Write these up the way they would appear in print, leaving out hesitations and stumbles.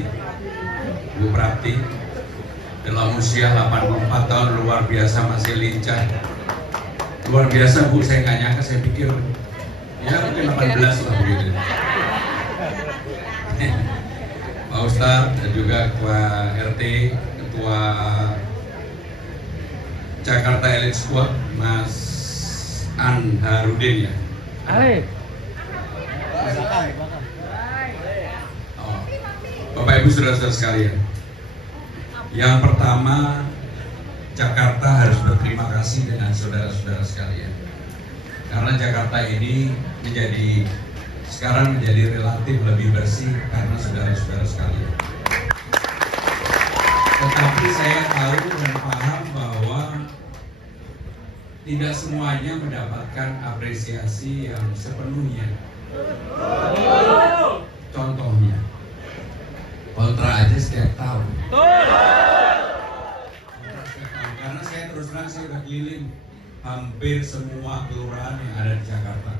Prapti. Bu Prapti dalam usia 84 tahun luar biasa, masih lincah. Luar biasa Bu, saya nggak nyangka, saya pikir ya mungkin 18 lah begitu. Pak Ustadz dan juga Ketua RT, Ketua Jakarta Elite Squad, Mas Anharudin ya. Oh. Bapak Ibu saudara-saudara sekalian, yang pertama Jakarta harus berterima kasih dengan saudara-saudara sekalian, karena Jakarta ini sekarang menjadi relatif lebih bersih karena saudara-saudara sekalian. Tetapi saya tahu dan paham bahwa tidak semuanya mendapatkan apresiasi yang sepenuhnya. Contohnya, kontrak aja setiap tahun. Karena saya terus terang, saya udah keliling hampir semua kelurahan yang ada di Jakarta.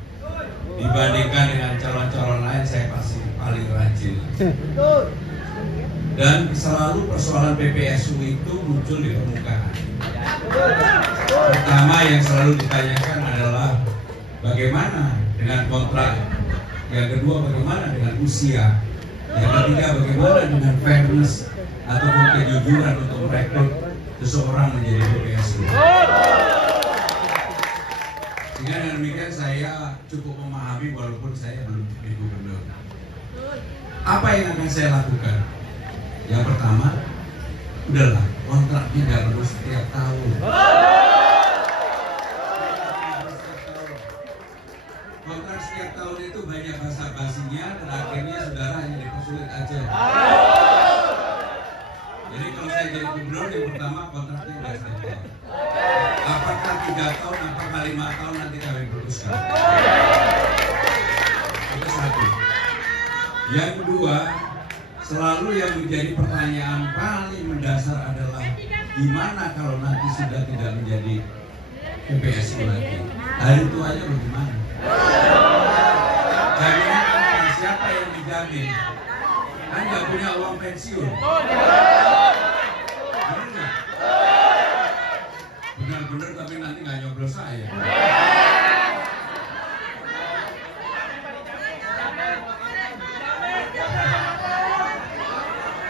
Dibandingkan dengan calon-calon lain, saya pasti paling rajin. Dan selalu persoalan PPSU itu muncul di permukaan. Pertama yang selalu ditanyakan adalah bagaimana dengan kontrak. Yang kedua, bagaimana dengan usia. Yang ketiga, bagaimana dengan fairness ataupun kejujuran untuk merekrut seseorang menjadi PPSU. Sehingga dengan demikian saya cukup memahami walaupun saya belum jadi gubernur. Apa yang akan saya lakukan? Yang pertama, udahlah, kontraknya nggak perlu setiap tahun. Kontrak setiap tahun itu banyak basa-basinya dan akhirnya saudara hanya dipersulit aja. Jadi kalau saya jadi gubernur, yang pertama kontraknya nggak setiap tahun. Apakah 3 tahun, apakah 5 tahun, nanti kami putuskan. Itu satu. Yang kedua, selalu yang menjadi pertanyaan paling mendasar adalah gimana kalau nanti sudah tidak menjadi PPSU lagi? Hari itu aja bagaimana? Jaminan apa? Siapa yang dijamin? Kan nggak punya uang pensiun. Benar nggak? Benar-benar tapi nanti nggak nyoblos saya.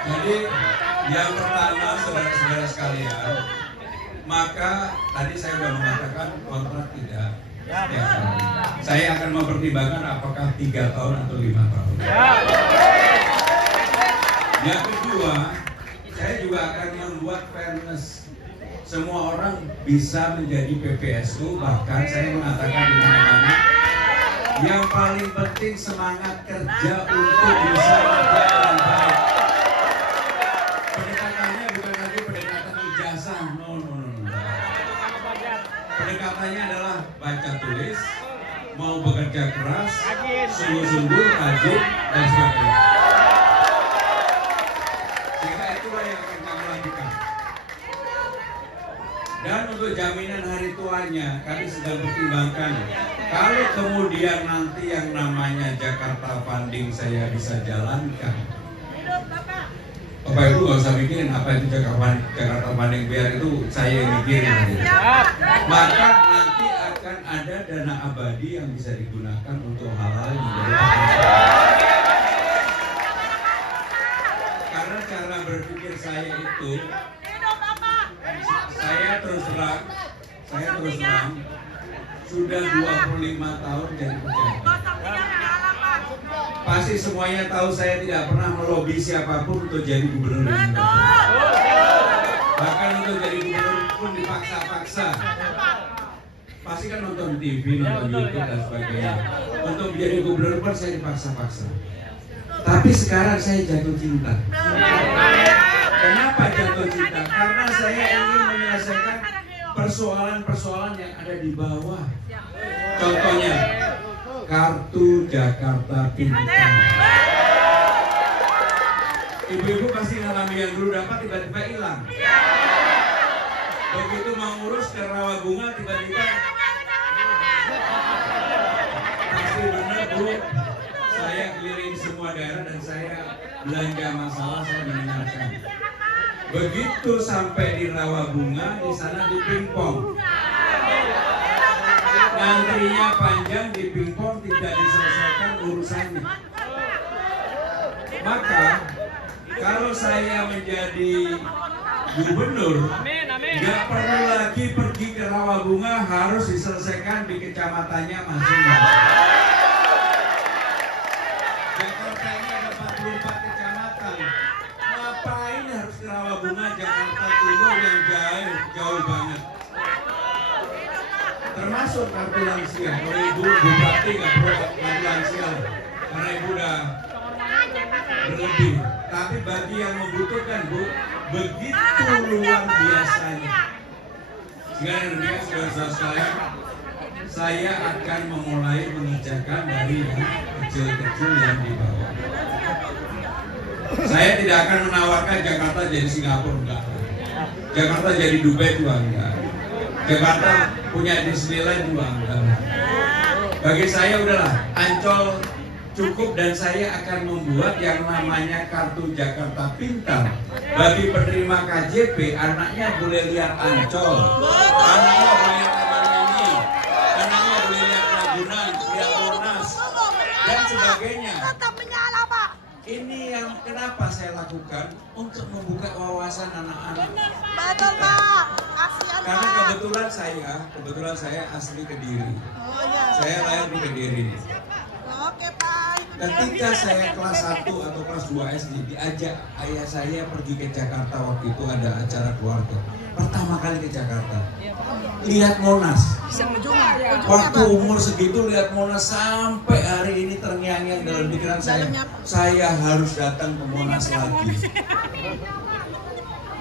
Jadi yang pertama saudara-saudara sekalian, maka tadi saya sudah mengatakan kontrak tidak setiap tahun. Saya akan mempertimbangkan apakah 3 tahun atau 5 tahun. Yang kedua, saya juga akan membuat fairness. Semua orang bisa menjadi PPSU, bahkan saya mengatakan di mana-mana, yang paling penting semangat kerja untuk bisa kerja dengan baik. Pendekatannya bukan lagi pendekatan ijazah, no. Pendekatannya adalah baca tulis, mau bekerja keras, sungguh-sungguh, rajin, dan sebagainya. Sehingga itulah yang akan kami lakukan. Dan untuk jaminan hari tuanya, kami sedang pertimbangkan. Kalau kemudian nanti yang namanya Jakarta Funding saya bisa jalankan, Bapak Ibu nggak usah mikirin apa itu Jakarta Funding, biar itu saya yang mikirin. Gitu. Maka nanti akan ada dana abadi yang bisa digunakan untuk hal-hal yang menjadi karena cara berpikir saya itu, saya terus terang sudah 25 tahun jadi pejabat. Pasti semuanya tahu saya tidak pernah melobi siapapun untuk jadi gubernur. Bahkan untuk jadi gubernur pun dipaksa-paksa. Pasti kan nonton TV, nonton YouTube dan sebagainya. Untuk menjadi gubernur pun saya dipaksa-paksa. Tapi sekarang saya jatuh cinta. Kenapa jatuh cinta? Karena saya ingin menyelesaikan persoalan-persoalan yang ada di bawah. Contohnya, kartu Jakarta Pintar. Ibu-ibu pasti ngalami yang dulu dapat tiba-tiba hilang. Begitu mau ngurus ke Rawabunga tiba-tiba. Pasti benar Bu, saya keliling semua daerah dan saya belanja masalah saya mendengarkan. Begitu sampai di Rawabunga, di sana di pingpong. Antrinya panjang di pingpong, tidak diselesaikan urusannya. Maka kalau saya menjadi gubernur, nggak perlu lagi pergi ke Rawabunga, harus diselesaikan di kecamatannya masing-masing. Jakarta ini ada 44 kecamatan. Ngapain harus ke Rawabunga, Jakarta Timur yang jauh banget. Termasuk kartu lansia. Kalau ibu bupati nggak perlu kartu lansia karena ibu udah berlebih. Tapi bagi yang membutuhkan, Bu, begitu luar biasanya. Sekarang demikian, saudara-saudara sekalian, saya akan memulai mengerjakan dari yang kecil-kecil yang di bawah. Saya tidak akan menawarkan Jakarta jadi Singapura, enggak. Jakarta jadi Dubai juga enggak. Jakarta punya Disneyland juga enggak. Bagi saya udahlah, Ancol cukup, dan saya akan membuat yang namanya kartu Jakarta Pintar. Bagi penerima KJP, anaknya boleh lihat Ancol, anaknya boleh lihat Taman Mini, anaknya boleh lihat Ragunan, lihat Monas, dan sebagainya. Ini yang kenapa saya lakukan, untuk membuka wawasan anak-anak. Betul, Pak. Karena kebetulan saya asli Kediri. Saya lahir di Kediri. Oke, Pak. Ketika saya kelas 1 atau kelas 2 SD, diajak ayah saya pergi ke Jakarta. Waktu itu ada acara keluarga. Pertama kali ke Jakarta, lihat Monas. Waktu umur segitu lihat Monas, sampai hari ini terngiang-ngiang dalam pikiran saya harus datang ke Monas lagi.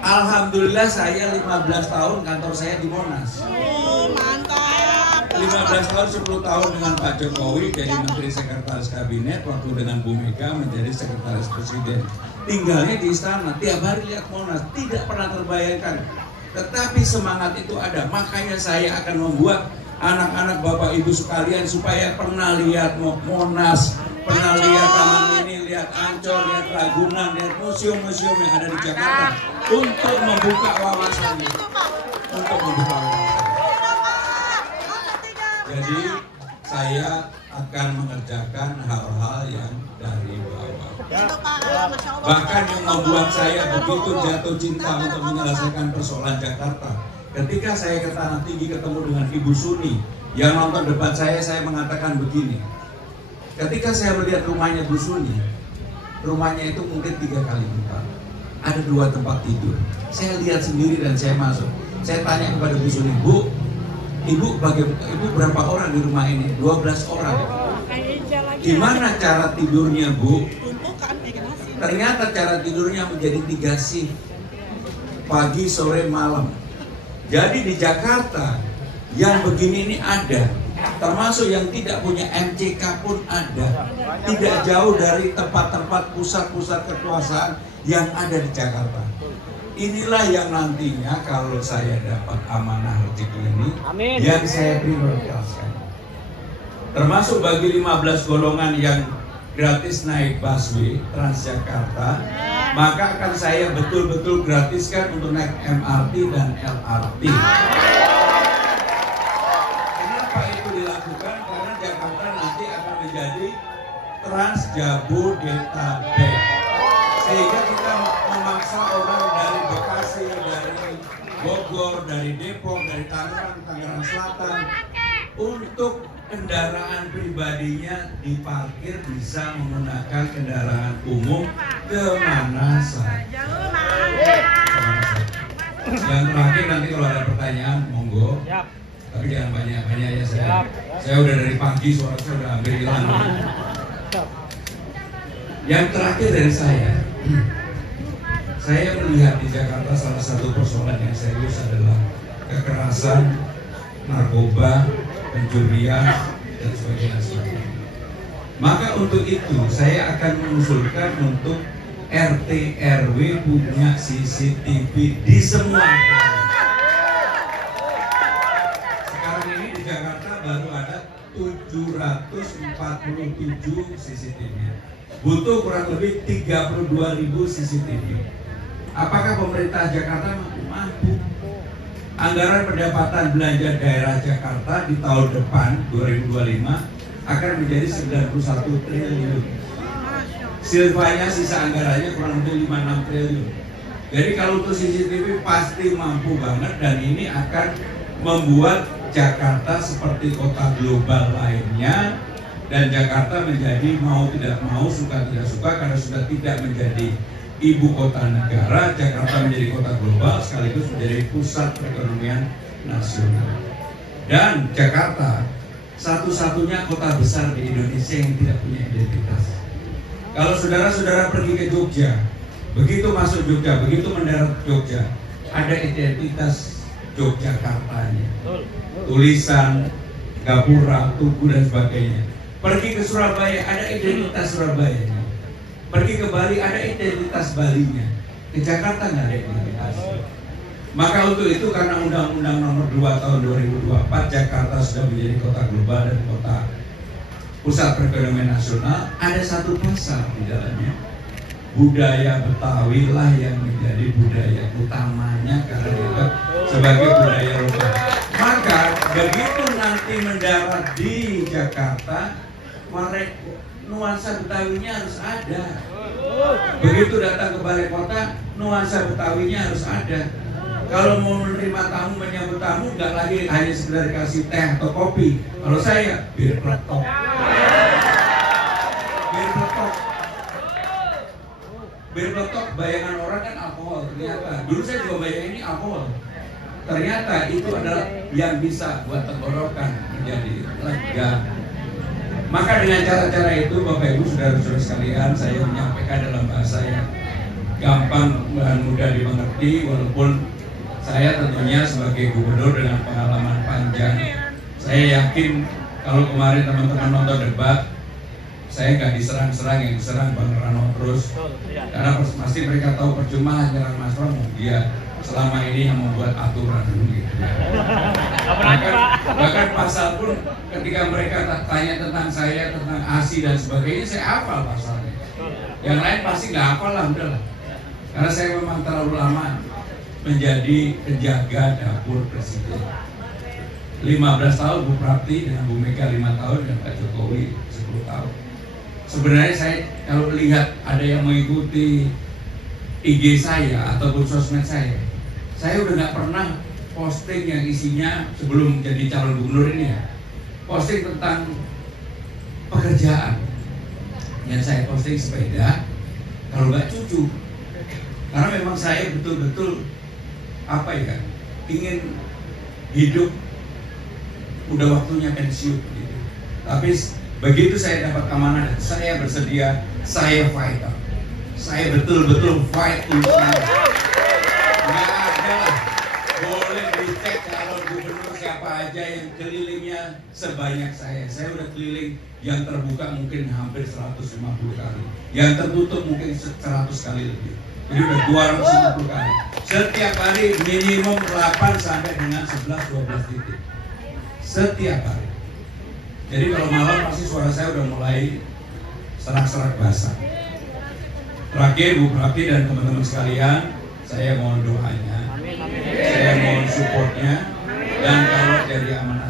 Alhamdulillah saya 15 tahun kantor saya di Monas. Oh, mantap. 15 tahun, 10 tahun dengan Pak Jokowi jadi Menteri Sekretaris Kabinet, waktu dengan Bu Mega menjadi Sekretaris Presiden. Tinggalnya di istana, tiap hari lihat Monas, tidak pernah terbayangkan. Tetapi semangat itu ada, makanya saya akan membuat anak-anak Bapak Ibu sekalian supaya pernah lihat Monas, pernah lihat Taman Mini, lihat Ancol, lihat Ragunan, lihat museum-museum yang ada di Jakarta, untuk membuka wawasannya, untuk membuka wawasan. Jadi saya akan mengerjakan hal-hal yang dari bawah. Bahkan yang membuat saya begitu jatuh cinta untuk menyelesaikan persoalan Jakarta, ketika saya ke Tanah Tinggi ketemu dengan Ibu Suni yang nonton debat saya mengatakan begini. Ketika saya melihat rumahnya Bu Suni, rumahnya itu mungkin 3 kali 4, ada 2 tempat tidur. Saya lihat sendiri dan saya masuk. Saya tanya kepada Bu Suni, Bu, Ibu berapa orang di rumah ini? 12 orang. Gimana cara tidurnya, Bu? Ternyata cara tidurnya menjadi 3 shift, pagi, sore, malam. Jadi di Jakarta yang begini ini ada, termasuk yang tidak punya MCK pun ada. Tidak jauh dari tempat-tempat pusat-pusat kekuasaan yang ada di Jakarta. Inilah yang nantinya kalau saya dapat amanah rezeki ini, amin, yang saya prioritaskan. Termasuk bagi 15 golongan yang gratis naik busway Transjakarta, maka akan saya betul-betul gratiskan untuk naik MRT dan LRT. Kenapa itu dilakukan? Karena Jakarta nanti akan menjadi Transjabodetabek, sehingga kita memaksa orang dari Bekasi, dari Bogor, dari Depok, dari Tangerang Selatan untuk kendaraan pribadinya diparkir bisa menggunakan kendaraan umum kemana saja. Yang terakhir, nanti kalau ada pertanyaan monggo, tapi jangan banyak-banyak ya. Saya udah dari pagi, suara saya udah hampir hilang. Yang terakhir dari saya melihat di Jakarta salah satu persoalan yang serius adalah kekerasan, narkoba, pencurian, dan sebagainya. Maka untuk itu saya akan mengusulkan untuk RT RW punya CCTV di semua. Sekarang ini di Jakarta baru ada 747 CCTV. Butuh kurang lebih 32.000 CCTV. Apakah pemerintah Jakarta mampu? Anggaran pendapatan belanja daerah Jakarta di tahun depan 2025 akan menjadi 91 triliun. Silvanya sisa anggarannya kurang lebih 56 triliun. Jadi kalau untuk CCTV pasti mampu banget, dan ini akan membuat Jakarta seperti kota global lainnya, dan Jakarta menjadi mau tidak mau, suka tidak suka, karena sudah tidak menjadi ibu kota negara, Jakarta menjadi kota global sekaligus menjadi pusat perekonomian nasional. Dan Jakarta satu-satunya kota besar di Indonesia yang tidak punya identitas. Kalau saudara-saudara pergi ke Jogja, begitu masuk Jogja, begitu mendarat Jogja, ada identitas Yogyakartanya, tulisan, gapura, tugu dan sebagainya. Pergi ke Surabaya, ada identitas Surabaya. Pergi ke Bali, ada identitas Balinya. Ke Jakarta nggak ada identitas. Maka untuk itu, karena Undang-Undang Nomor 2 Tahun 2024, Jakarta sudah menjadi kota global dan kota pusat perekonomian nasional. Ada satu pasal di dalamnya, budaya Betawi lah yang menjadi budaya utamanya karena dianggap sebagai budaya lokal. Maka begitu nanti mendarat di Jakarta, nuansa Betawinya harus ada. Begitu datang ke balai kota, nuansa Betawinya harus ada. Kalau mau menerima tamu, menyambut tamu, nggak lagi hanya sekedar kasih teh atau kopi. Kalau saya, bir peletok. Bir peletok. Bir peletok, bayangan orang kan alkohol. Ternyata, dulu saya juga bayangin ini alkohol. Ternyata itu adalah yang bisa buat tenggorokan menjadi lega. Maka dengan cara-cara itu, Bapak Ibu, saudara-saudara sekalian, saya menyampaikan dalam bahasa yang gampang dan mudah dimengerti, walaupun saya tentunya sebagai gubernur dengan pengalaman panjang, saya yakin kalau kemarin teman-teman nonton debat, saya nggak diserang-serang, yang diserang Bang Rano terus, karena pasti mereka tahu percuma nyerang Mas Romo, dia selama ini yang membuat aturan dulu gitu. Bahkan pasal pun ketika mereka tanya tentang saya, tentang ASI dan sebagainya, saya hafal pasalnya. Yang lain pasti nggak hafal lah, udahlah. Karena saya memang terlalu lama menjadi penjaga dapur presiden. 15 tahun Bu Prapti dengan Bu Mega 5 tahun dan Pak Jokowi 10 tahun. Sebenarnya saya kalau lihat ada yang mengikuti IG saya ataupun sosmed saya udah nggak pernah posting yang isinya sebelum jadi calon gubernur ini ya, posting tentang pekerjaan. Yang saya posting sepeda, kalau nggak cucu, karena memang saya betul-betul ingin hidup, udah waktunya pensiun gitu. Tapi begitu saya dapat amanah, saya bersedia, saya fight up. Saya betul-betul fight untuk nggak ada lah. Boleh dicek calon gubernur siapa aja yang kelilingnya sebanyak saya. Saya udah keliling yang terbuka mungkin hampir 150 kali, yang tertutup mungkin 100 kali lebih. Jadi udah 250 kali. Setiap hari minimum 8 sampai dengan 11-12 titik. Setiap hari. Jadi kalau malam pasti suara saya udah mulai serak-serak basah. Terakhir Bu Prapti dan teman-teman sekalian, saya mohon doanya, saya mohon supportnya, dan kalau jadi amanah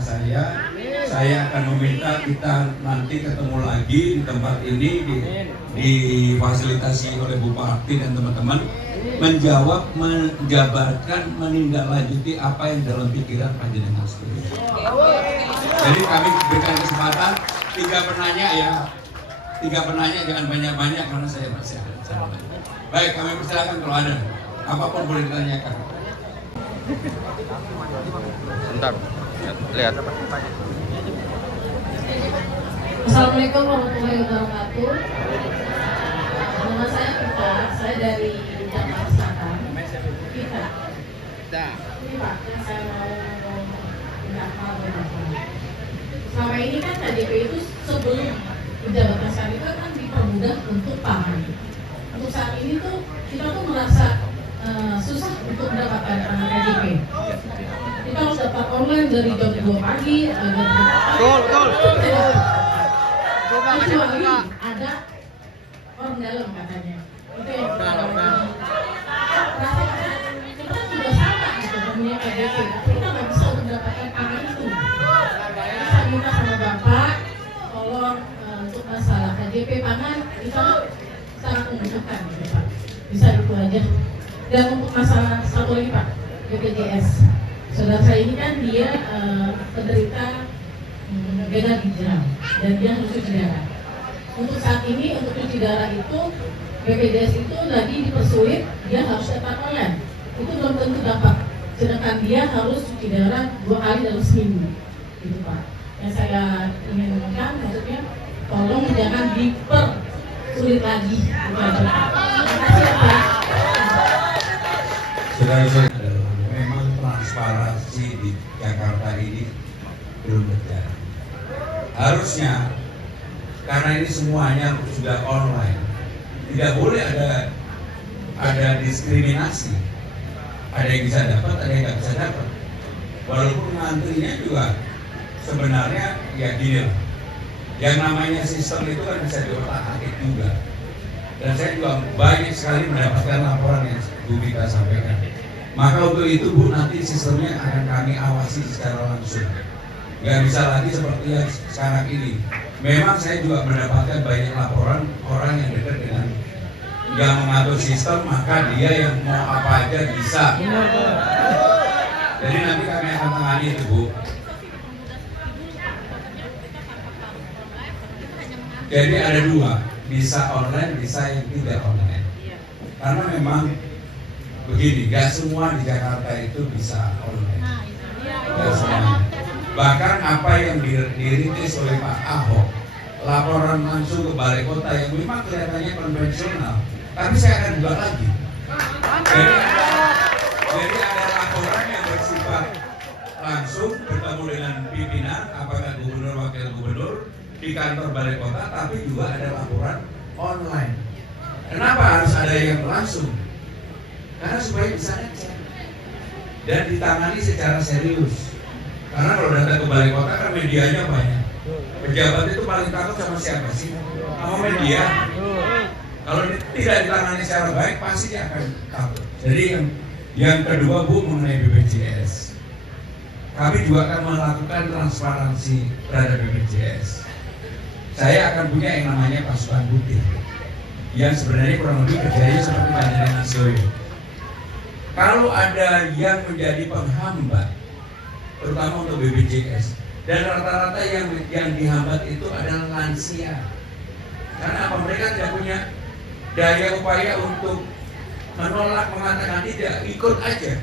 saya akan meminta kita nanti ketemu lagi di tempat ini, difasilitasi oleh Bu Prapti dan teman-teman, menjawab, menjabarkan, menindaklanjuti apa yang dalam pikiran panjenengan sendiri. Jadi kami berikan kesempatan 3 penanya ya. 3 penanya, jangan banyak-banyak karena saya masih ada. Baik, kami persilakan kalau ada apapun boleh ditanyakan. Bentar, lihat. Assalamualaikum warahmatullahi wabarakatuh. Nama saya Pita, saya dari Jakarta Selatan. Pita. Ini Pak, yang saya mau minta maaf. Selama ini kan KJP itu sebelum jabatan saya itu kan dipermudah untuk pangan. Untuk saat ini tuh kita tuh merasa susah untuk mendapatkan KJP. Kita harus dapat online dari jam 2 pagi. Betul. kecuali ada orang dalam katanya. Itu yang kita juga sama gitu, punya KDP, tapi kita nggak bisa untuk mendapatkan angka itu. Jadi saya minta sama Bapak, tolong untuk masalah KDP pangan kita sangat membutuhkan gitu Pak. Bisa itu aja. Dan untuk masalah satu lagi Pak, BPJS. Saudara saya ini kan dia penderita gagal ginjal dan dia harus cuci darah. Untuk saat ini untuk cuci darah itu BPJS itu lagi dipersulit, dia harus cetak online. Itu belum tentu dapat. Sedangkan dia harus cuci darah 2 kali dalam seminggu, gitu Pak. Yang saya inginkan maksudnya, tolong jangan dipersulit lagi. Terima kasih ya Pak. Saudara-saudara, memang transparansi di Jakarta ini belum berjalan. Harusnya, karena ini semuanya sudah online, tidak boleh ada diskriminasi. Ada yang bisa dapat, ada yang nggak bisa dapat. Walaupun ngantrinya juga sebenarnya ya gini lah. Yang namanya sistem itu kan bisa diotak-atik juga. Dan saya juga banyak sekali mendapatkan laporan yang Bu Mika sampaikan. Maka untuk itu Bu, nanti sistemnya akan kami awasi secara langsung. Nggak bisa lagi seperti yang sekarang ini. Memang saya juga mendapatkan banyak laporan orang yang dekat dengan yang mengatur sistem, maka dia yang mau apa aja bisa. Jadi nanti kami akan tangani itu Bu. Jadi ada 2, bisa online, bisa yang tidak online. Karena memang begini, gak semua di Jakarta itu bisa online. Gak semuanya. Bahkan apa yang dirintis oleh Pak Ahok, laporan langsung ke balai kota yang memang kelihatannya konvensional, tapi saya akan buka lagi. Jadi ada laporan yang bersifat langsung bertemu dengan pimpinan, apakah gubernur, wakil gubernur di kantor balai kota, tapi juga ada laporan online. Kenapa harus ada yang langsung? Karena supaya bisa ngecek dan ditangani secara serius. Karena kalau datang ke balai kota kan medianya banyak. Pejabat itu paling takut sama siapa sih? Sama media. Kalau tidak ditangani secara baik pasti dia akan takut. Jadi yang kedua Bu, mengenai BPJS. Kami juga akan melakukan transparansi terhadap BPJS. Saya akan punya yang namanya pasukan putih, yang sebenarnya kurang lebih kerjanya seperti Panjenengan Soyo. Kalau ada yang menjadi penghambat, terutama untuk BPJS, dan rata-rata yang dihambat itu adalah lansia. Karena apa? Mereka tidak punya daya upaya untuk menolak, mengatakan tidak, ikut aja.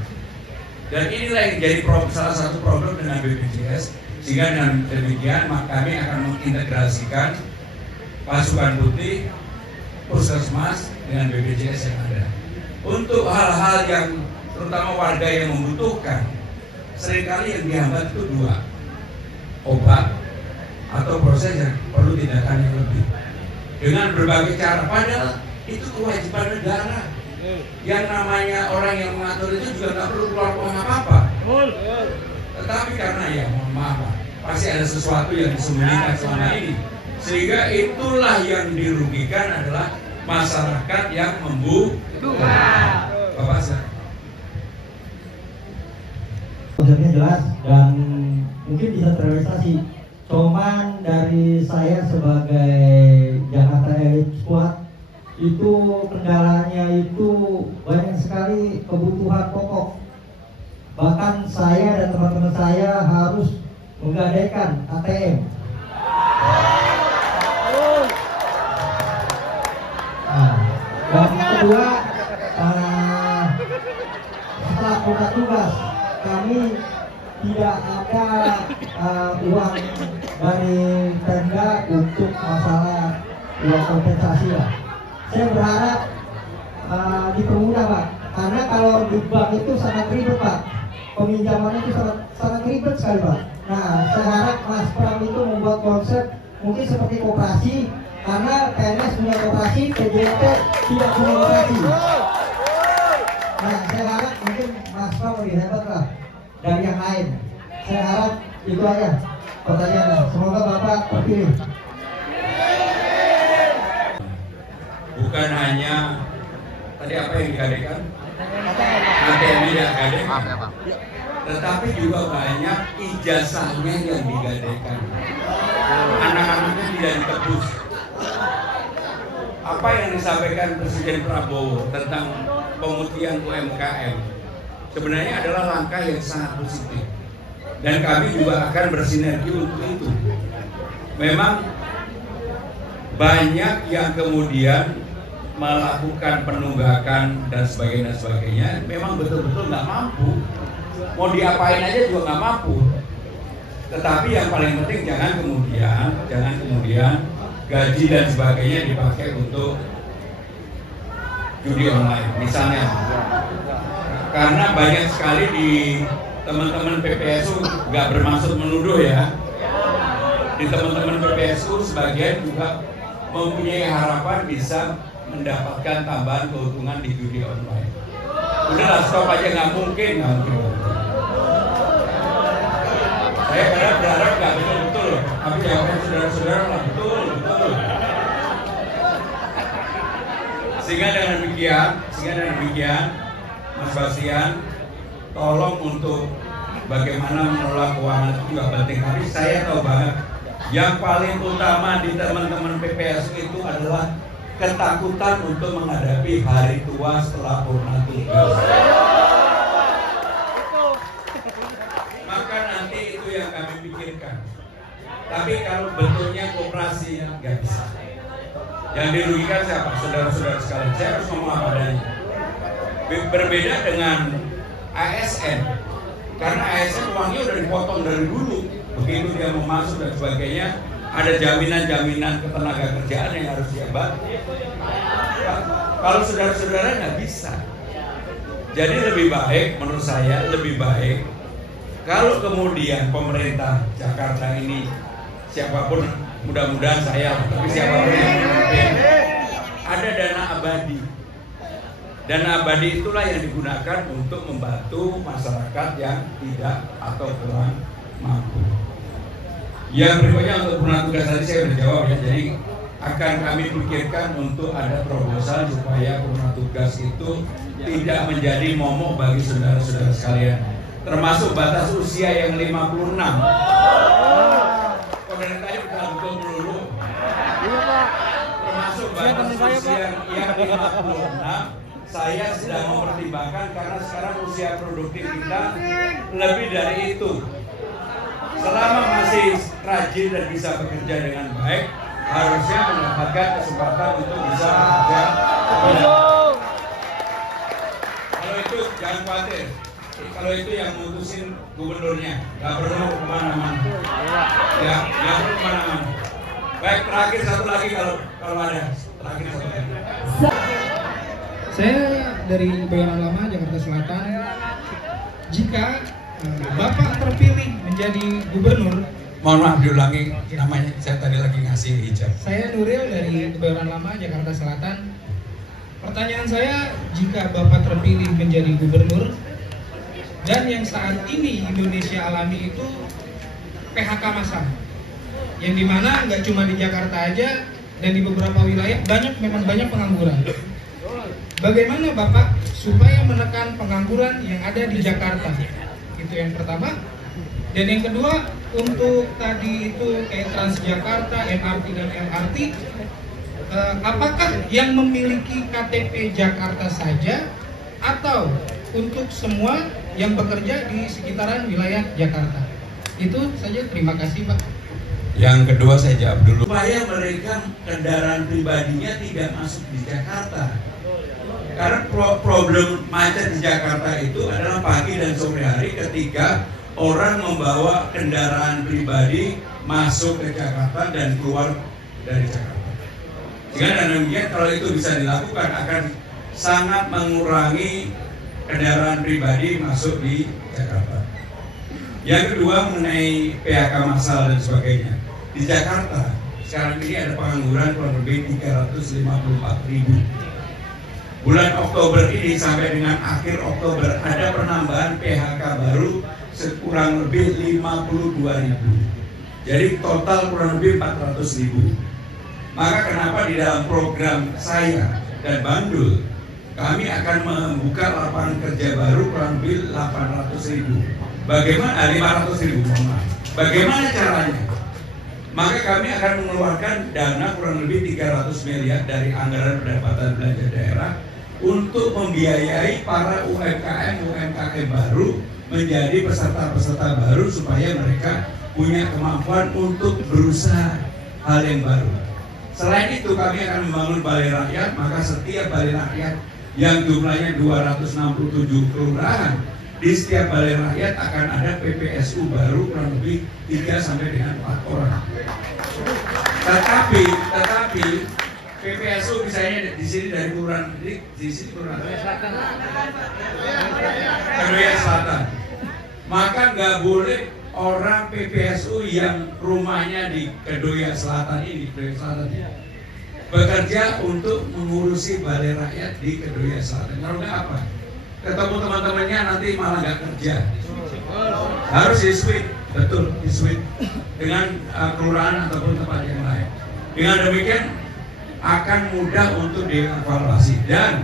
Dan inilah yang jadi salah satu problem dengan BPJS. Sehingga dengan demikian kami akan mengintegrasikan pasukan putih, puskesmas dengan BPJS yang ada. Untuk hal-hal yang terutama warga yang membutuhkan, seringkali yang dihambat itu 2, obat atau proses yang perlu tindakan yang lebih dengan berbagai cara. Padahal itu kewajiban negara. Yang namanya orang yang mengatur itu juga nggak perlu keluar uang apa-apa. Tetapi karena ya mohon maaf, pasti ada sesuatu yang disembunyikan selama ini, sehingga itulah yang dirugikan adalah masyarakat yang membutuhkan. Bapak saya. Konsepnya jelas dan mungkin bisa terrealisasi. Cuman dari saya sebagai Jakarta Elite Squad itu kendalanya itu banyak sekali kebutuhan pokok. Bahkan saya dan teman-teman saya harus menggadaikan ATM. Dan kedua, setelah punya tugas, kami tidak ada uang dari Pemda untuk masalah uang kompensasi lah. Saya berharap dipermudah Pak, karena kalau di bank itu sangat ribet Pak, peminjamannya itu sangat ribet sekali Pak. Nah, saya harap Mas Pram itu membuat konsep mungkin seperti koperasi, karena PNS punya koperasi, PJT tidak punya koperasi. Nah, saya harap mungkin Mas Pram lebih hebat lah dari yang lain. Saya harap itu aja pertanyaannya. Semoga Bapak terpilih. bukan hanya tadi apa yang digadekan? ATM digadek, Maaf ya Pak. tetapi juga banyak ijazahnya yang digadaikan. Anak-anaknya tidak ditebus. Apa yang disampaikan Presiden Prabowo tentang pemutihan UMKM sebenarnya adalah langkah yang sangat positif. Dan kami juga akan bersinergi untuk itu. Memang banyak yang kemudian melakukan penunggakan dan sebagainya, memang betul-betul nggak mampu. Mau diapain aja juga nggak mampu. Tetapi yang paling penting jangan kemudian gaji dan sebagainya dipakai untuk judi online misalnya. Karena banyak sekali di teman-teman PPSU, nggak bermaksud menuduh ya, di teman-teman PPSU sebagian juga mempunyai harapan bisa mendapatkan tambahan keuntungan di judi online. Udahlah, stop aja, nggak mungkin. Saya berharap nggak betul-betul, tapi jawaban saudara-saudara lah betul. Sehingga dengan demikian, Mas Basian, tolong untuk bagaimana mengelola keuangan itu juga penting. Tapi saya tahu banget, yang paling utama di teman-teman PPSU itu adalah ketakutan untuk menghadapi hari tua setelah purna tugas. Maka nanti itu yang kami pikirkan. Tapi kalau bentuknya koperasi nggak bisa. Yang dirugikan siapa? Saudara-saudara sekalian. Saya harus ngomong apa adanya. Berbeda dengan ASN. Karena ASN uangnya udah dipotong dari dulu. Begitu dia mau masuk dan sebagainya, ada jaminan-jaminan ketenagakerjaan yang harus dia bayar. Kalau saudara-saudara nggak bisa. Jadi lebih baik, menurut saya lebih baik kalau kemudian pemerintah Jakarta ini, siapapun, mudah-mudahan saya, tapi siapapun yang memimpin, ada dana abadi. Dana abadi itulah yang digunakan untuk membantu masyarakat yang tidak atau kurang mampu. Yang berikutnya untuk purna tugas tadi saya sudah jawab ya. Jadi akan kami pikirkan untuk ada proposal supaya purna tugas itu tidak menjadi momok bagi saudara-saudara sekalian. Termasuk batas usia yang 56. Kok dari tadi betul dulu. Termasuk batas usia yang 56. Saya sedang mempertimbangkan karena sekarang usia produktif kita lebih dari itu. Selama masih rajin dan bisa bekerja dengan baik, harusnya mendapatkan kesempatan untuk bisa bekerja. Kalau itu jangan khawatir. Kalau itu yang memutusin gubernurnya, nggak perlu kemana-mana. Ya, nggak perlu kemana-mana. Baik, terakhir satu lagi kalau ada. Terakhir satu lagi. Saya dari Kebayoran Lama, Jakarta Selatan. Jika Bapak terpilih menjadi gubernur, mohon maaf diulangi namanya, saya tadi lagi ngasih hijab. Saya Nuril dari Kebayoran Lama, Jakarta Selatan. Pertanyaan saya, jika Bapak terpilih menjadi gubernur dan yang saat ini Indonesia alami itu PHK massal, yang dimana nggak cuma di Jakarta aja dan di beberapa wilayah memang banyak pengangguran. Bagaimana Bapak supaya menekan pengangguran yang ada di Jakarta? Itu yang pertama. Dan yang kedua, untuk tadi itu kayak Transjakarta, MRT dan LRT, apakah yang memiliki KTP Jakarta saja atau untuk semua yang bekerja di sekitaran wilayah Jakarta? Itu saja, terima kasih Pak. Yang kedua saya jawab dulu. Supaya mereka kendaraan pribadinya tidak masuk di Jakarta. Karena problem macet di Jakarta itu adalah pagi dan sore hari ketika orang membawa kendaraan pribadi masuk ke Jakarta dan keluar dari Jakarta. Sehingga dengan demikian kalau itu bisa dilakukan akan sangat mengurangi kendaraan pribadi masuk di Jakarta. Yang kedua mengenai PHK massal dan sebagainya. Di Jakarta sekarang ini ada pengangguran kurang lebih 354.000. Bulan Oktober ini sampai dengan akhir Oktober ada penambahan PHK baru kurang lebih 52.000. Jadi total kurang lebih 400.000. Maka kenapa di dalam program saya dan Bandul kami akan membuka lapangan kerja baru kurang lebih 800.000. Bagaimana? 500.000. Bagaimana caranya? Maka kami akan mengeluarkan dana kurang lebih 300 miliar dari anggaran pendapatan belanja daerah untuk membiayai para UMKM baru menjadi peserta-peserta baru supaya mereka punya kemampuan untuk berusaha hal yang baru. Selain itu kami akan membangun balai rakyat, maka setiap balai rakyat yang jumlahnya 267 kelurahan, di setiap balai rakyat akan ada PPSU baru kurang lebih 3 sampai dengan 4 orang. Tetapi PPSU misalnya di sini dari kelurahan di sini kelurahan Kedoya Selatan, maka nggak boleh orang PPSU yang rumahnya di Kedoya Selatan ini, bekerja untuk mengurusi balai rakyat di Kedoya Selatan. Kalau nggak apa? Ketemu teman-temannya nanti malah nggak kerja. Harus di-switch, betul, di-switch dengan kelurahan ataupun tempat yang lain. Dengan demikian akan mudah untuk dievaluasi, dan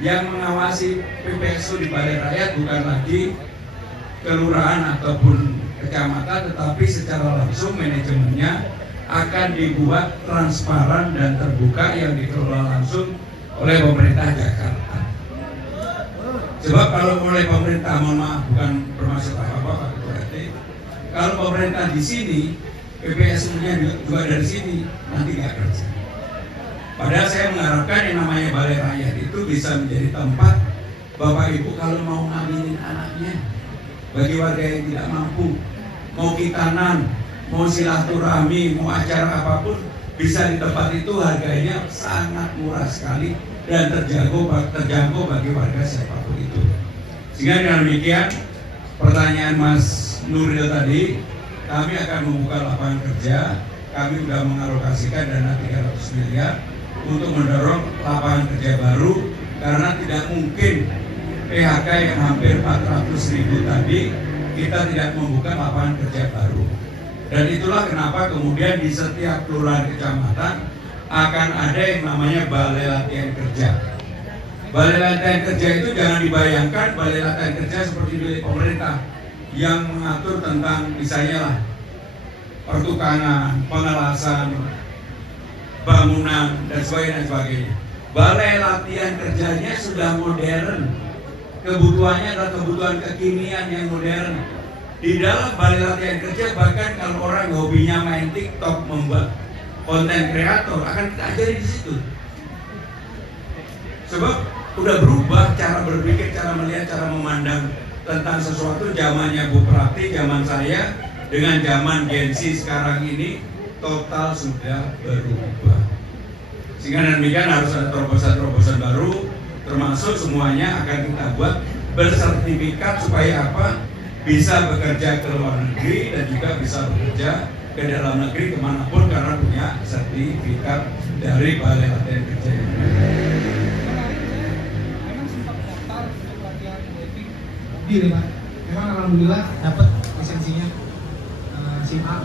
yang mengawasi PPSU di balai rakyat bukan lagi kelurahan ataupun kecamatan, tetapi secara langsung manajemennya akan dibuat transparan dan terbuka yang dikelola langsung oleh pemerintah Jakarta. Sebab kalau oleh pemerintah, mohon maaf, bukan bermaksud apa-apa Pak Ketua RT, kalau pemerintah di sini, PPSU-nya juga dari sini, nanti nggak kerja. Padahal saya mengharapkan yang namanya balai rakyat itu bisa menjadi tempat Bapak Ibu kalau mau ngawinin anaknya, bagi warga yang tidak mampu, mau khitanan, mau silaturahmi, mau acara apapun, bisa di tempat itu, harganya sangat murah sekali dan terjangkau bagi warga siapapun itu. Sehingga dengan demikian, pertanyaan Mas Nuril tadi, kami akan membuka lapangan kerja. Kami sudah mengalokasikan dana 300 miliar untuk mendorong lapangan kerja baru, karena tidak mungkin PHK yang hampir 400.000 tadi kita tidak membuka lapangan kerja baru. Dan itulah kenapa kemudian di setiap kelurahan kecamatan akan ada yang namanya balai latihan kerja. Balai latihan kerja itu jangan dibayangkan balai latihan kerja seperti milik pemerintah yang mengatur tentang misalnya lah pertukangan, pengelasan, bangunan dan sebagainya. Balai latihan kerjanya sudah modern. Kebutuhannya adalah kebutuhan kekinian yang modern. Di dalam balai latihan kerja, bahkan kalau orang hobinya main TikTok, membuat konten kreator, akan kita ajari di situ. Sebab udah berubah cara berpikir, cara melihat, cara memandang tentang sesuatu. Zamannya Bu Prati, zaman saya, dengan zaman Gen Z sekarang ini total sudah berubah. Sehingga demikian harus ada terobosan-terobosan baru, termasuk semuanya akan kita buat bersertifikat supaya apa? Bisa bekerja ke luar negeri dan juga bisa bekerja ke dalam negeri kemanapun karena punya sertifikat dari Balai Latihan Kerja. Memang sempat daftar untuk pelatihan politik mobil, Pak. Memang alhamdulillah dapat lisensinya SIM A.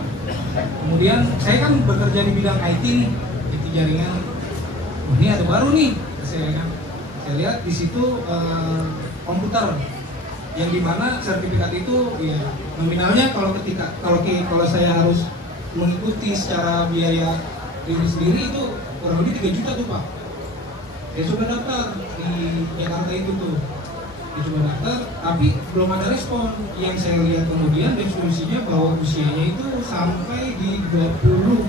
Kemudian saya kan bekerja di bidang IT nih, IT jaringan. Ini ada baru nih, saya lihat di situ komputer. Yang dimana sertifikat itu ya nominalnya kalau saya harus mengikuti secara biaya diri sendiri itu kurang lebih 3 juta tuh Pak. Saya coba daftar di Jakarta itu tuh, saya coba daftar, tapi belum ada respon. Yang saya lihat kemudian resolusinya bahwa usianya itu sampai di 20.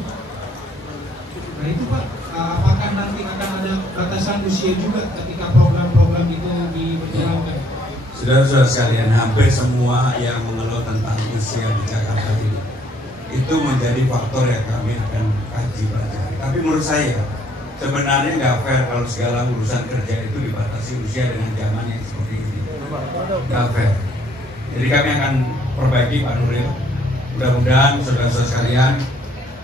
Nah itu Pak, apakah nanti akan ada batasan usia juga ketika program-program itu diberjalankan? Saudara-saudara sekalian, hampir semua yang mengeluh tentang usia di Jakarta ini itu menjadi faktor yang kami akan kaji pelajari. Tapi menurut saya sebenarnya nggak fair kalau segala urusan kerja itu dibatasi usia dengan zaman yang seperti ini. Nggak fair. Jadi kami akan perbaiki Pak Nuril. Mudah-mudahan saudara-saudara sekalian,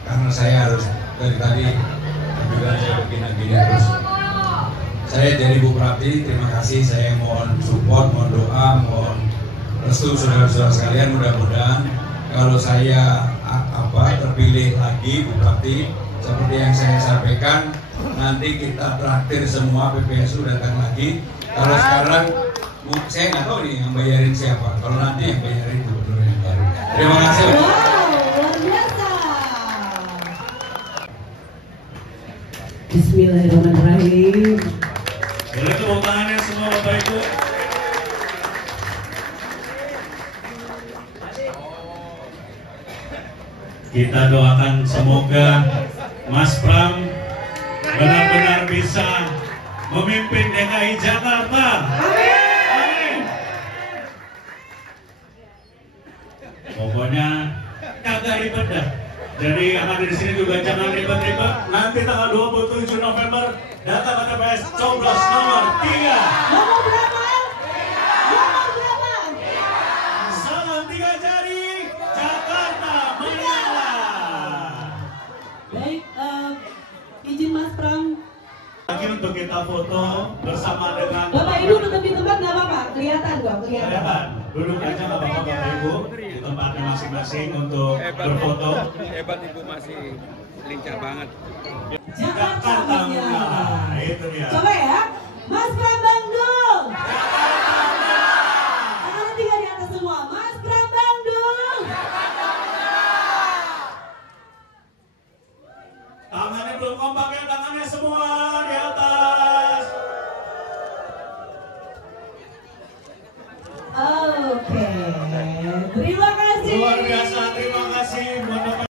karena saya harus dari tadi juga saya begini terus. Saya jadi Bu Prati, terima kasih. Saya mohon support, mohon doa, mohon restu saudara-saudara sekalian. Mudah-mudahan kalau saya terpilih lagi Bu Prati, seperti yang saya sampaikan, nanti kita traktir semua PPSU datang lagi. Kalau sekarang saya nggak tahu nih yang bayarin siapa. Kalau nanti yang bayarin gubernur yang baru. Terima kasih. Wow, luar biasa. Bismillahirrahmanirrahim. Boleh tepuk tangannya semua Bapak Ibu. Kita doakan semoga Mas Pram benar-benar bisa memimpin DKI Jakarta. Amin. Pokoknya kagak ribet dah. Jadi yang ada di sini juga jangan ribet-ribet. Nanti tanggal 27 November datang ke TPS coblos nomor 3. Nomor berapa? Nomor berapa? Salam 3 jari, Jakarta menyala. Baik, izin Mas Pram. Lagi untuk kita foto bersama dengan Bapak Ibu duduk di tempat nggak apa-apa? Kelihatan kok, kelihatan. Kelihatan. Duduk aja nggak apa-apa Bapak Ibu di tempatnya masing-masing untuk berfoto. Hebat Ibu, masih lincah banget. Jakarta menyala. Nah, itu dia. Coba ya, Mas Pram Bandung. Tangan tiga di atas semua, Mas Pram Bandung. Tangannya belum kompak ya, tangannya semua.